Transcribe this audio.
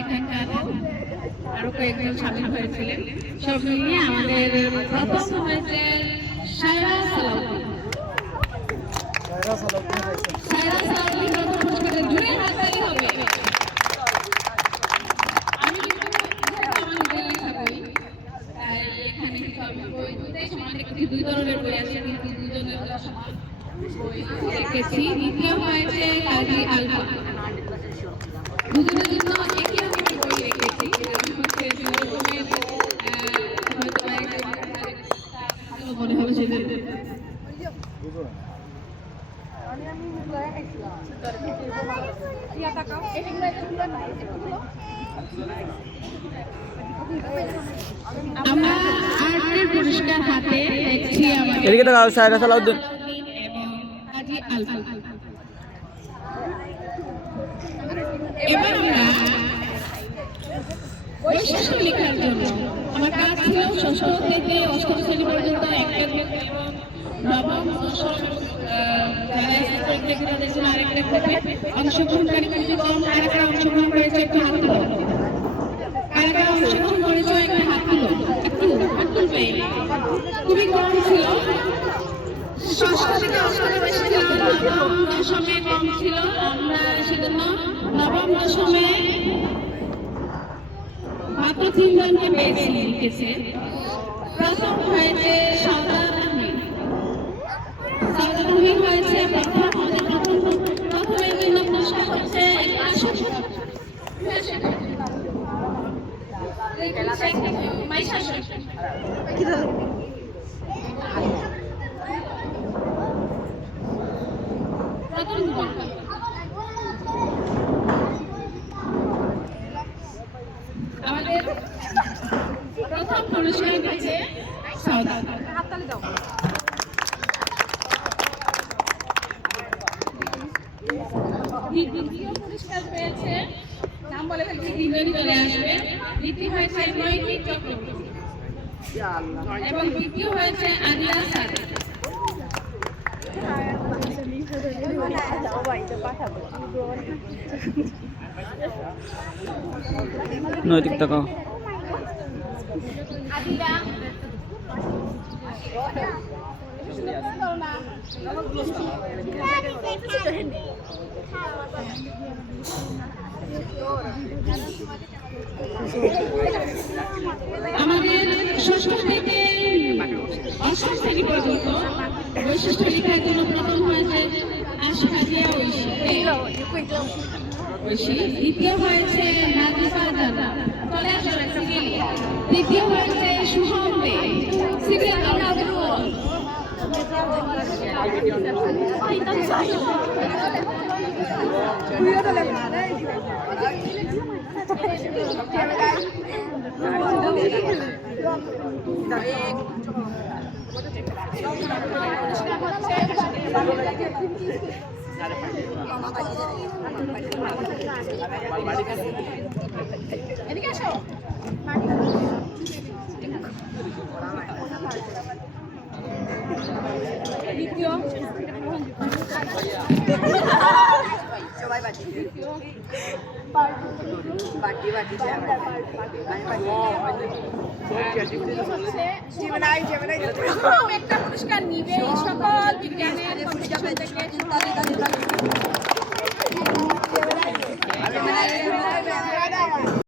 এখানকার আরো কয়েকজন সামিল হয়েছিলেন। সব মিলিয়ে আমাদের প্রথম হয়েছে সায়রা সালাউদ্দিন। সায়রা সালাউদ্দিন প্রথম পুরস্কারের জুড়ে হাততালি হবে। আমি কিন্তু আমার নিজের লেখা বই, তাই এখানে কিন্তু আমি বই দুটোই সমান রেখেছি। দুই ধরনের বই আছে, কিন্তু দুজনের সমান বই রেখেছি। দ্বিতীয় হয়েছে কাজী আলফা। দুজনের জন্য একই রকমের বই রেখেছি। আমি হচ্ছে যে রকমের হয়তো মনে হবে সেটা আমরা আর্টের পুরস্কার হাতে দেখছি আমাদের এদিকে তাকাও সায়রা সালাউদ্দিন এবং কাজী আলফা। এবার আমরা বৈশিষ্ট্য লেখার জন্য আমার কাজ ছিল ষষ্ঠ থেকে অষ্টম শ্রেণী পর্যন্ত একটা গ্রুপ এবং নবম দশম যারা তাদের জন্য আরেকটা গ্রুপে অংশগ্রহণকারী কার্যক্রম কারা অংশগ্রহণ করেছে একটু হাত তুলো। কারা অংশগ্রহণ করেছে একটা হাত তুলো। একটু পেয়ে খুবই কম ছিল। ষষ্ঠ থেকে অষ্টমে বেশি ছিল, নবম দশমে কম ছিল। আমরা সেজন্য নবম দশমে মাত্র 3 জনকে পেয়েছি লিখেছে। প্রথম হয়েছে সাউদাত আহমেদ। সাউদাত আহমেদ হয়েছে প্রথম। প্রথমে কিন্তু পুরস্কার হচ্ছে আমাদের প্রথম পুরস্কার পেয়েছে সাউদাত। হাততালি দাও। দ্বিতীয় পুরস্কার পেয়েছে, নাম বলে ফেলছি, তিনজনই চলে আসবে। দ্বিতীয় হয়েছে নৈতিক চক্রবর্তী এবং তৃতীয় হয়েছে আদিলা সাদেক। নৈতিক তাকাও আদিলা আমাদের ষষ্ঠ থেকে অষ্টম শ্রেণী পর্যন্ত বৈশিষ্ট্য লেখার জন্য প্রথম হয়েছে আশফাকিয়া ঐশী। দ্বিতীয় হয়েছে নাজিফা জান্নাত। চলে আসো সিরিয়ালি। তৃতীয় হয়েছে শুভম দে। সিরিয়াল এদিকে আসো। দ্বিতীয় সবাই বাটি বাটি বাটি একটা পুরস্কার নিবে সকল বিজ্ঞানের থেকে